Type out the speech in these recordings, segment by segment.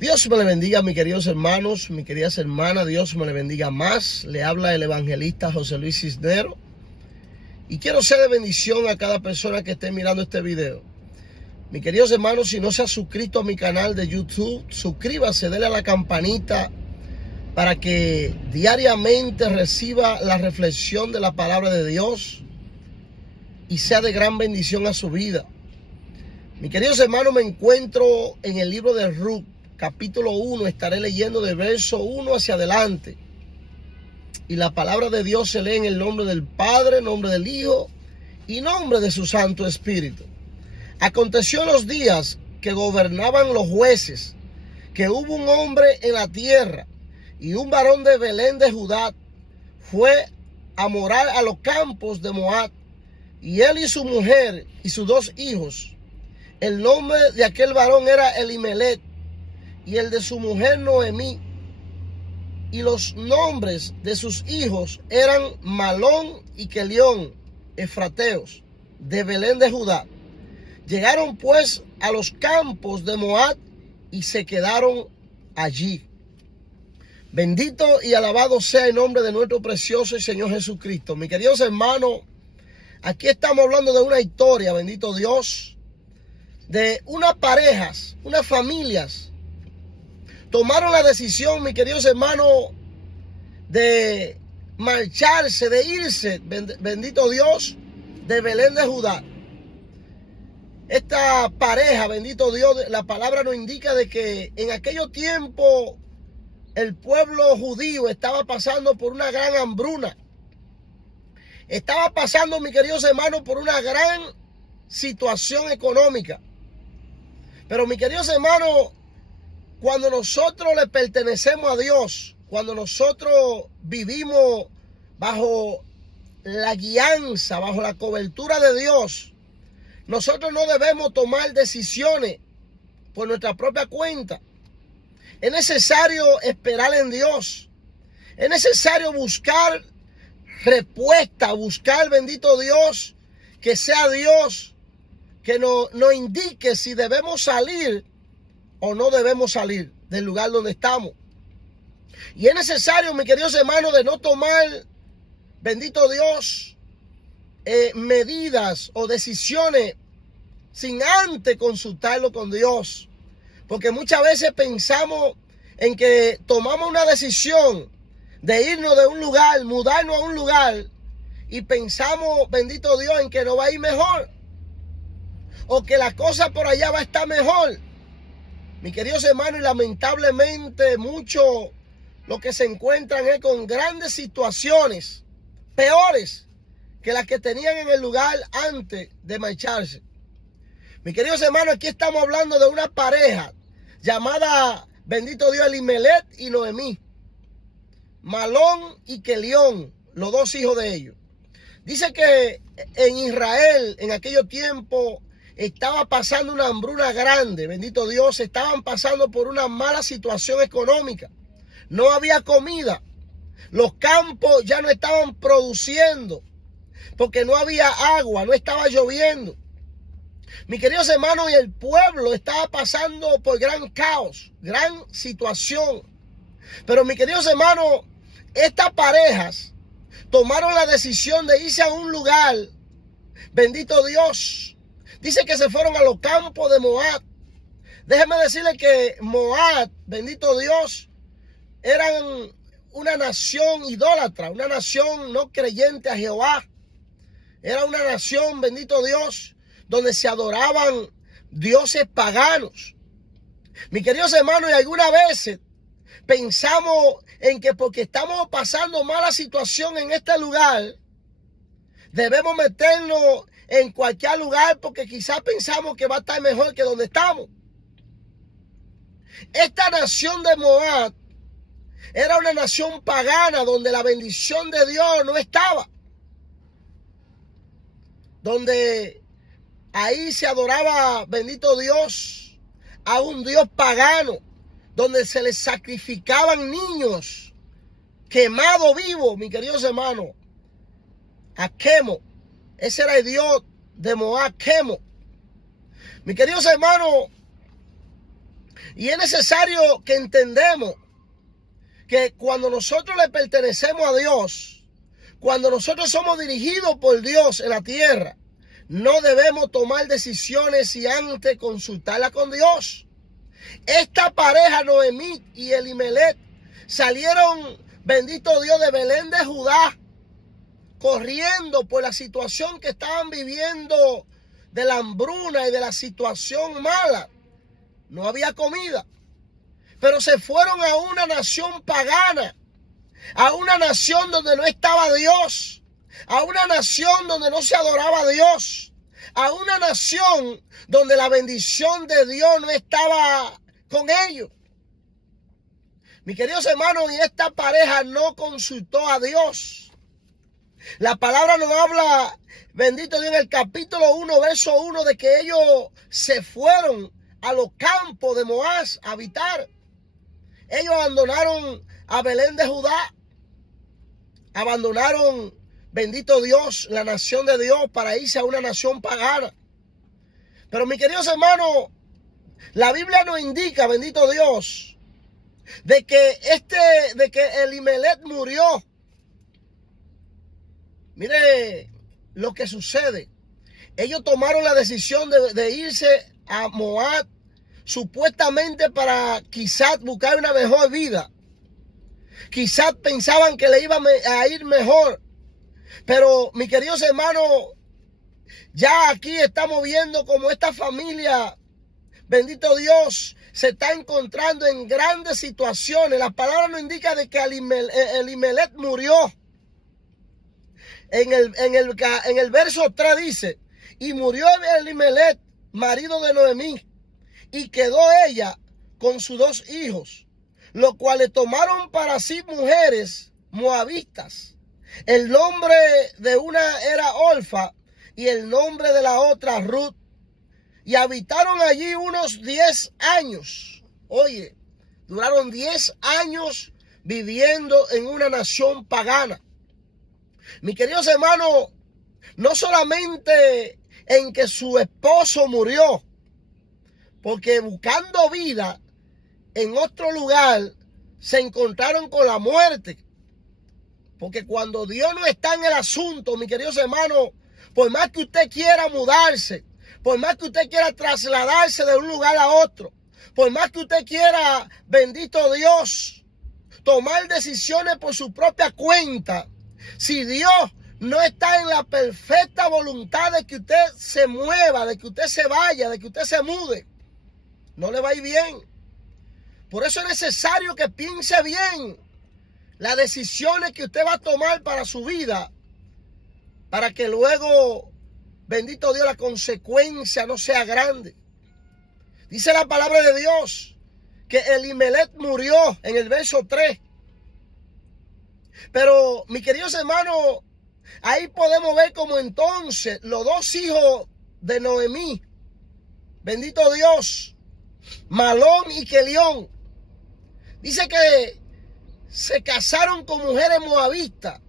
Dios me le bendiga, mis queridos hermanos, mis queridas hermanas. Dios me le bendiga más. Le habla el evangelista José Luis Cisneros. Y quiero ser de bendición a cada persona que esté mirando este video. Mis queridos hermanos, si no se ha suscrito a mi canal de YouTube, suscríbase, dele a la campanita para que diariamente reciba la reflexión de la palabra de Dios y sea de gran bendición a su vida. Mis queridos hermanos, me encuentro en el libro de Ruth, capítulo 1, estaré leyendo de verso 1 hacia adelante. Y la palabra de Dios se lee en el nombre del Padre, nombre del Hijo y nombre de su Santo Espíritu. Aconteció en los días que gobernaban los jueces, que hubo un hombre en la tierra, y un varón de Belén de Judá fue a morar a los campos de Moab, y él y su mujer y sus 2 hijos. El nombre de aquel varón era Elimelech, y el de su mujer Noemí, y los nombres de sus hijos eran Malón y Kelión, efrateos, de Belén de Judá. Llegaron pues a los campos de Moab y se quedaron allí. Bendito y alabado sea el nombre de nuestro precioso y Señor Jesucristo. Mis queridos hermanos, aquí estamos hablando de una historia, bendito Dios, de unas parejas, unas familias. Tomaron la decisión, mis queridos hermanos, de marcharse, de irse, bendito Dios, de Belén de Judá. Esta pareja, bendito Dios, la palabra nos indica de que en aquellos tiempos el pueblo judío estaba pasando por una gran hambruna. Estaba pasando, mis queridos hermanos, por una gran situación económica. Pero, mis queridos hermanos, cuando nosotros le pertenecemos a Dios, cuando nosotros vivimos bajo la guianza, bajo la cobertura de Dios, nosotros no debemos tomar decisiones por nuestra propia cuenta. Es necesario esperar en Dios. Es necesario buscar respuesta, buscar, bendito Dios, que sea Dios que nos indique si debemos salir o no debemos salir del lugar donde estamos. Y es necesario, mis queridos hermanos, de no tomar, bendito Dios, medidas o decisiones sin antes consultarlo con Dios. Porque muchas veces pensamos en que tomamos una decisión de irnos de un lugar, mudarnos a un lugar, y pensamos, bendito Dios, en que nos va a ir mejor, o que la cosa por allá va a estar mejor. Mis queridos hermanos, y lamentablemente muchos lo que se encuentran es con grandes situaciones peores que las que tenían en el lugar antes de marcharse. Mis queridos hermanos, aquí estamos hablando de una pareja llamada, bendito Dios, Elimelech y Noemí. Malón y Kelión, los 2 hijos de ellos. Dice que en Israel, en aquellos tiempos, estaba pasando una hambruna grande, bendito Dios, estaban pasando por una mala situación económica. No había comida. Los campos ya no estaban produciendo porque no había agua, no estaba lloviendo. Mis queridos hermanos, y el pueblo estaba pasando por gran caos, gran situación. Pero, mis queridos hermanos, estas parejas tomaron la decisión de irse a un lugar, bendito Dios. Dice que se fueron a los campos de Moab. Déjeme decirle que Moab, bendito Dios, eran una nación idólatra, una nación no creyente a Jehová. Era una nación, bendito Dios, donde se adoraban dioses paganos. Mis queridos hermanos, y algunas veces pensamos en que porque estamos pasando mala situación en este lugar, debemos meternos en cualquier lugar porque quizás pensamos que va a estar mejor que donde estamos. Esta nación de Moab era una nación pagana donde la bendición de Dios no estaba. Donde ahí se adoraba, bendito Dios, a un Dios pagano. Donde se les sacrificaban niños quemados vivos, mis queridos hermanos, a Quemo. Ese era el Dios de Moab, Quemo. Mis queridos hermanos, Y es necesario que entendamos que cuando nosotros le pertenecemos a Dios, cuando nosotros somos dirigidos por Dios en la tierra, no debemos tomar decisiones sin antes consultarla con Dios. Esta pareja, Noemí y Elimelech, salieron, bendito Dios, de Belén de Judá, corriendo por la situación que estaban viviendo, de la hambruna y de la situación mala. No había comida, pero se fueron a una nación pagana, a una nación donde no estaba Dios, a una nación donde no se adoraba a Dios, a una nación donde la bendición de Dios no estaba con ellos. Mis queridos hermanos, y esta pareja no consultó a Dios. La palabra nos habla, bendito Dios, en el capítulo 1, verso 1, de que ellos se fueron a los campos de Moab a habitar. Ellos abandonaron a Belén de Judá, abandonaron, bendito Dios, la nación de Dios para irse a una nación pagana. Pero mis queridos hermanos, la Biblia nos indica, bendito Dios, de que Elimelech murió. Mire lo que sucede. Ellos tomaron la decisión de irse a Moab, supuestamente para quizás buscar una mejor vida. Quizás pensaban que le iba a ir mejor. Pero, mis queridos hermanos, ya aquí estamos viendo como esta familia, bendito Dios, se está encontrando en grandes situaciones. La palabra nos indica de que Elimelech murió. En el verso 3 dice, y murió Elimelech, marido de Noemí, y quedó ella con sus 2 hijos, los cuales tomaron para sí mujeres moabitas. El nombre de una era Orfa y el nombre de la otra Ruth. Y habitaron allí unos 10 años. Oye, duraron 10 años viviendo en una nación pagana. Mis queridos hermanos, no solamente en que su esposo murió, porque buscando vida en otro lugar se encontraron con la muerte. Porque cuando Dios no está en el asunto, mis queridos hermanos, por más que usted quiera mudarse, por más que usted quiera trasladarse de un lugar a otro, por más que usted quiera, bendito Dios, tomar decisiones por su propia cuenta, si Dios no está en la perfecta voluntad de que usted se mueva, de que usted se vaya, de que usted se mude, no le va a ir bien. Por eso es necesario que piense bien las decisiones que usted va a tomar para su vida, para que luego, bendito Dios, la consecuencia no sea grande. Dice la palabra de Dios que Elimelech murió en el verso 3. Pero, mis queridos hermanos, ahí podemos ver como entonces los 2 hijos de Noemí, bendito Dios, Malón y Kelión, dice que se casaron con mujeres moabitas.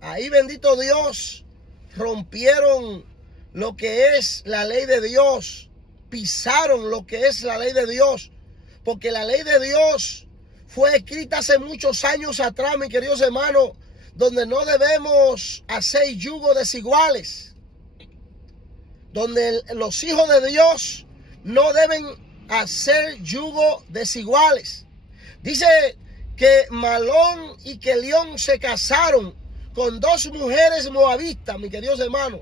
Ahí, bendito Dios, rompieron lo que es la ley de Dios, pisaron lo que es la ley de Dios, porque la ley de Dios fue escrita hace muchos años atrás, mis queridos hermanos, donde no debemos hacer yugos desiguales, donde los hijos de Dios no deben hacer yugos desiguales. Dice que Malón y Kelión se casaron con 2 mujeres moabitas, mis queridos hermanos.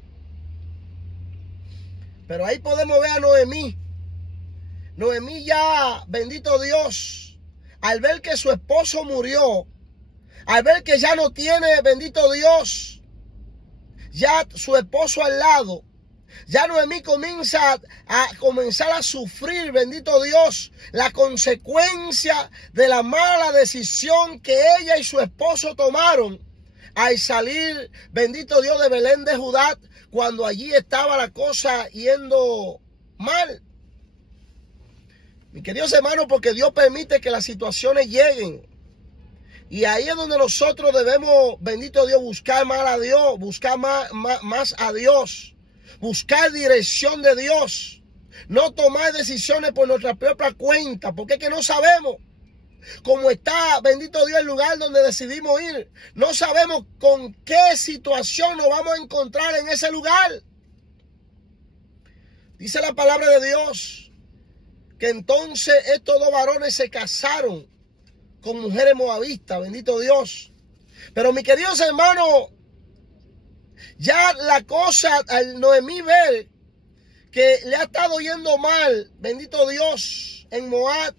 Pero ahí podemos ver a Noemí. Noemí ya, bendito Dios, al ver que su esposo murió, al ver que ya no tiene, bendito Dios, ya su esposo al lado, ya Noemí comienza a sufrir, bendito Dios, la consecuencia de la mala decisión que ella y su esposo tomaron al salir, bendito Dios, de Belén de Judá, cuando allí estaba la cosa yendo mal. Mis queridos hermanos, porque Dios permite que las situaciones lleguen. Y ahí es donde nosotros debemos, bendito Dios, buscar más a Dios, buscar más a Dios, buscar dirección de Dios. No tomar decisiones por nuestra propia cuenta, porque es que no sabemos cómo está, bendito Dios, el lugar donde decidimos ir. No sabemos con qué situación nos vamos a encontrar en ese lugar. Dice la palabra de Dios que entonces estos dos varones se casaron con mujeres moabitas, bendito Dios. Pero mis queridos hermanos, ya la cosa al Noemí ver que le ha estado yendo mal, bendito Dios, en Moab,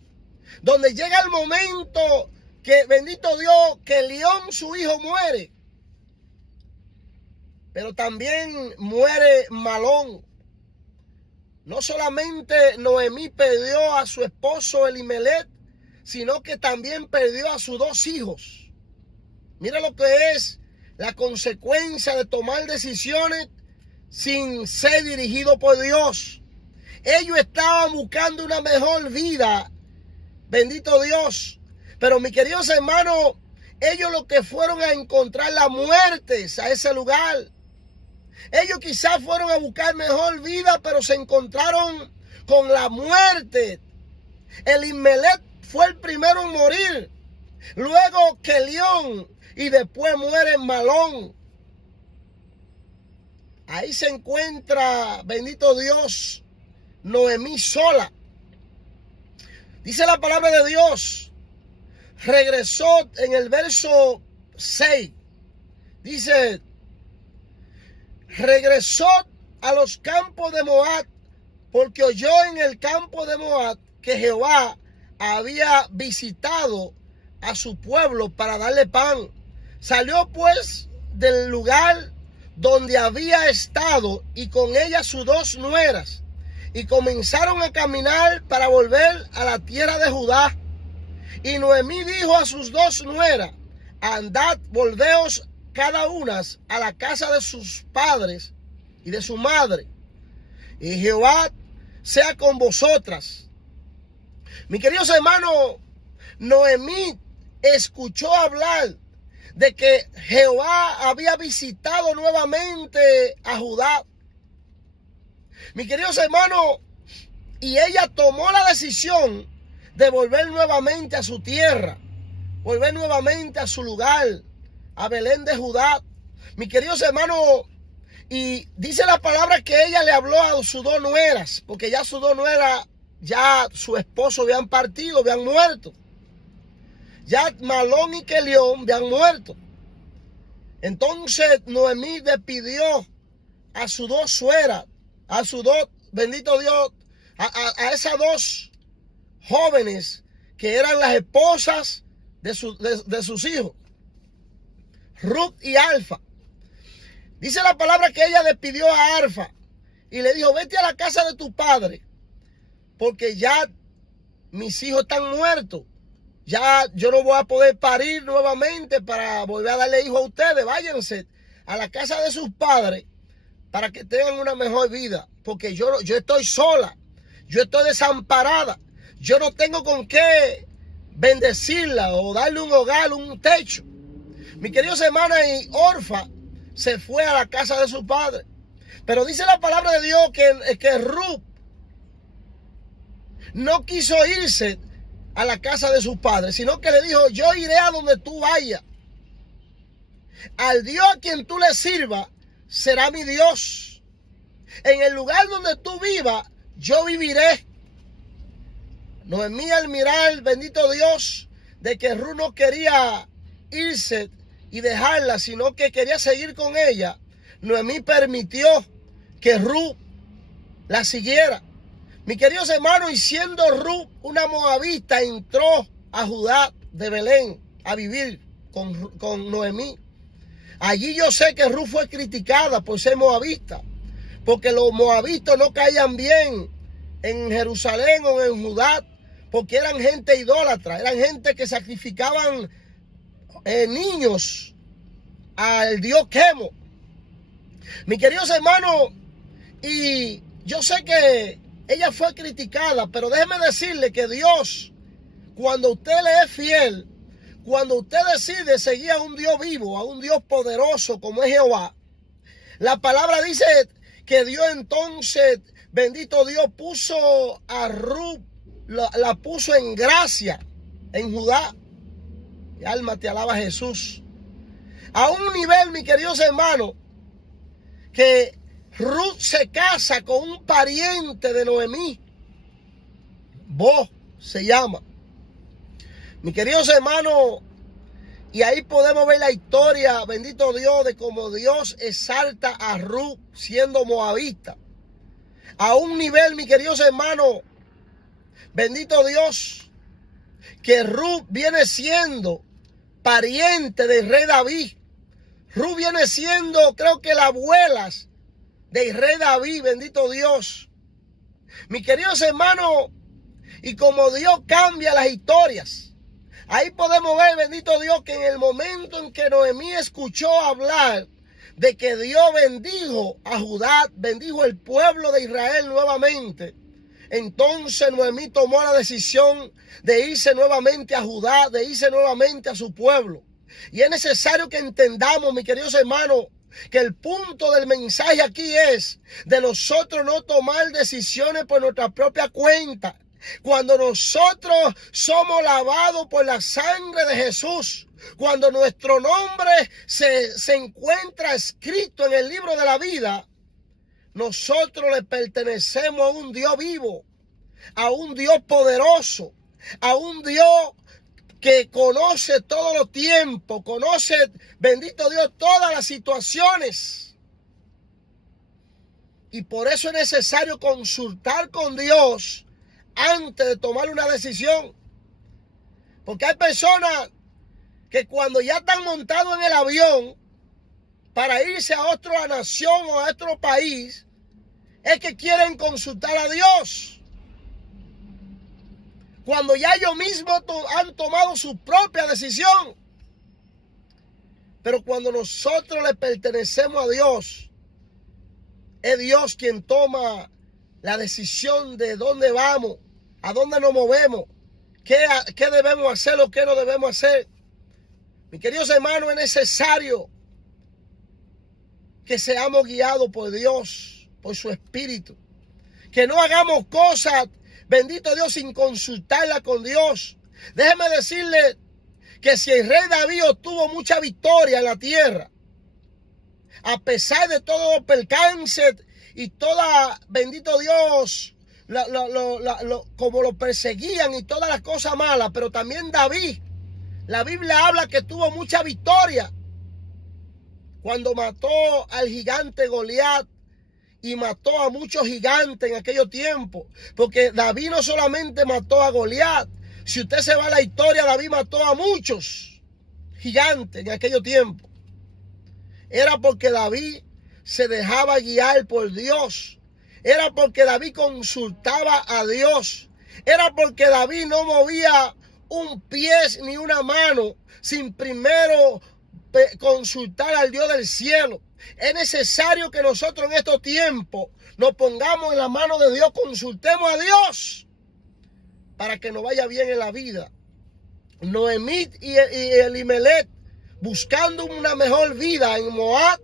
donde llega el momento que, bendito Dios, que Elión, su hijo, muere. Pero también muere Malón. No solamente Noemí perdió a su esposo Elimelech, sino que también perdió a sus dos hijos. Mira lo que es la consecuencia de tomar decisiones sin ser dirigido por Dios. Ellos estaban buscando una mejor vida, bendito Dios. Pero mis queridos hermanos, ellos lo que fueron a encontrar la muerte a ese lugar. Ellos quizás fueron a buscar mejor vida, pero se encontraron con la muerte. Elimelech fue el primero en morir. Luego Kelión y después muere Malón. Ahí se encuentra, bendito Dios, Noemí sola. Dice la palabra de Dios. Regresó en el verso 6. Dice, regresó a los campos de Moab, porque oyó en el campo de Moab que Jehová había visitado a su pueblo para darle pan. Salió pues del lugar donde había estado y con ella sus dos nueras, y comenzaron a caminar para volver a la tierra de Judá. Y Noemí dijo a sus dos nueras: andad, volveos cada una a la casa de sus padres y de su madre, y Jehová sea con vosotras. Mis queridos hermanos, Noemí escuchó hablar de que Jehová había visitado nuevamente a Judá. Mis queridos hermanos, y ella tomó la decisión de volver nuevamente a su tierra, volver nuevamente a su lugar, a Belén de Judá. Mis queridos hermanos, y dice la palabra que ella le habló a sus dos nueras, porque ya sus dos nueras, ya su esposo habían partido, habían muerto. Ya Malón y Kelión habían muerto. Entonces Noemí despidió a sus dos sueras, a sus dos, bendito Dios, a esas dos jóvenes que eran las esposas de sus hijos, Ruth y Alfa. Dice la palabra que ella despidió a Alfa y le dijo: vete a la casa de tu padre, porque ya mis hijos están muertos. Ya yo no voy a poder parir nuevamente para volver a darle hijos a ustedes. Váyanse a la casa de sus padres para que tengan una mejor vida, porque yo estoy sola, yo estoy desamparada, yo no tengo con qué bendecirla o darle un hogar, un techo. Mi queridos hermanos, y Orfa se fue a la casa de su padre. Pero dice la palabra de Dios que Ruth no quiso irse a la casa de sus padres, sino que le dijo: yo iré a donde tú vayas. Al Dios a quien tú le sirvas será mi Dios. En el lugar donde tú vivas, yo viviré. Noemí, al mirar, bendito Dios, de que Ruth no quería irse y dejarla, sino que quería seguir con ella, Noemí permitió que Ruth la siguiera. Mis queridos hermanos, y siendo Ruth una moabita, entró a Judá de Belén a vivir con Noemí. Allí yo sé que Ruth fue criticada por ser moabita, porque los moabitos no caían bien en Jerusalén o en Judá, porque eran gente idólatra, eran gente que sacrificaban niños al dios Quemo. Mis queridos hermanos, y yo sé que ella fue criticada, pero déjeme decirle que Dios, cuando usted le es fiel, cuando usted decide seguir a un Dios vivo, a un Dios poderoso como es Jehová, la palabra dice que Dios entonces bendito Dios, puso a Ruth, la puso en gracia en Judá. Mi alma te alaba, Jesús. A un nivel, mi queridos hermanos, que Ruth se casa con un pariente de Noemí. Boaz se llama. Mi queridos hermanos, y ahí podemos ver la historia, bendito Dios, de cómo Dios exalta a Ruth siendo moabita. A un nivel, mi queridos hermanos, bendito Dios, que Ruth viene siendo pariente del rey David. Ruth viene siendo, creo que la abuela del rey David, bendito Dios. Mis queridos hermanos, y como Dios cambia las historias, ahí podemos ver, bendito Dios, que en el momento en que Noemí escuchó hablar de que Dios bendijo a Judá, bendijo el pueblo de Israel nuevamente, entonces Noemí tomó la decisión de irse nuevamente a Judá, de irse nuevamente a su pueblo. Y es necesario que entendamos, mis queridos hermanos, que el punto del mensaje aquí es de nosotros no tomar decisiones por nuestra propia cuenta. Cuando nosotros somos lavados por la sangre de Jesús, cuando nuestro nombre se encuentra escrito en el libro de la vida, nosotros le pertenecemos a un Dios vivo, a un Dios poderoso, a un Dios que conoce todos los tiempos, conoce, bendito Dios, todas las situaciones. Y por eso es necesario consultar con Dios antes de tomar una decisión. Porque hay personas que cuando ya están montados en el avión para irse a otra nación o a otro país, es que quieren consultar a Dios. Cuando ya ellos mismos han tomado su propia decisión. Pero cuando nosotros le pertenecemos a Dios, es Dios quien toma la decisión de dónde vamos, a dónde nos movemos, qué debemos hacer o qué no debemos hacer. Mis queridos hermanos, es necesario que seamos guiados por Dios, por su Espíritu. Que no hagamos cosas, bendito Dios, sin consultarla con Dios. Déjeme decirle que si el rey David obtuvo mucha victoria en la tierra, a pesar de todos los percances y toda, bendito Dios, como lo perseguían y todas las cosas malas, pero también David, la Biblia habla que tuvo mucha victoria cuando mató al gigante Goliat y mató a muchos gigantes en aquellos tiempos, porque David no solamente mató a Goliat. Si usted se va a la historia, David mató a muchos gigantes en aquellos tiempos. Era porque David se dejaba guiar por Dios. Era porque David consultaba a Dios. Era porque David no movía un pie ni una mano sin primero consultar al Dios del cielo. Es necesario que nosotros en estos tiempos nos pongamos en la mano de Dios, consultemos a Dios para que nos vaya bien en la vida. Noemí y Elimelech, buscando una mejor vida en Moab,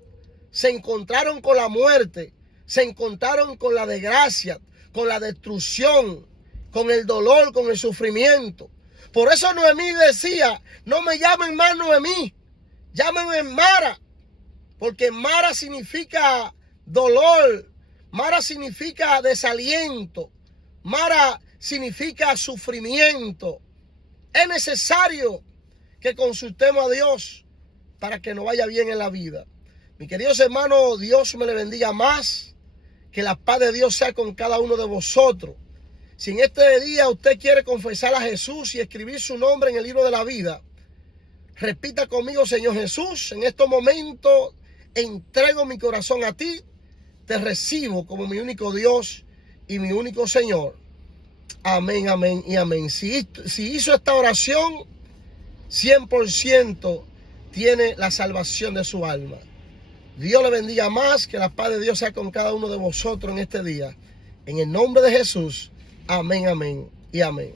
se encontraron con la muerte, se encontraron con la desgracia, con la destrucción, con el dolor, con el sufrimiento. Por eso Noemí decía, no me llamen más Noemí, llámenme Mara, porque Mara significa dolor, Mara significa desaliento, Mara significa sufrimiento. Es necesario que consultemos a Dios para que nos vaya bien en la vida. Mis queridos hermanos, Dios me le bendiga más, que la paz de Dios sea con cada uno de vosotros. Si en este día usted quiere confesar a Jesús y escribir su nombre en el libro de la vida, repita conmigo: Señor Jesús, en estos momentos entrego mi corazón a ti, te recibo como mi único Dios y mi único Señor. Amén, amén y amén. Si hizo esta oración, 100% tiene la salvación de su alma. Dios le bendiga más, que la paz de Dios sea con cada uno de vosotros en este día. En el nombre de Jesús, amén, amén y amén.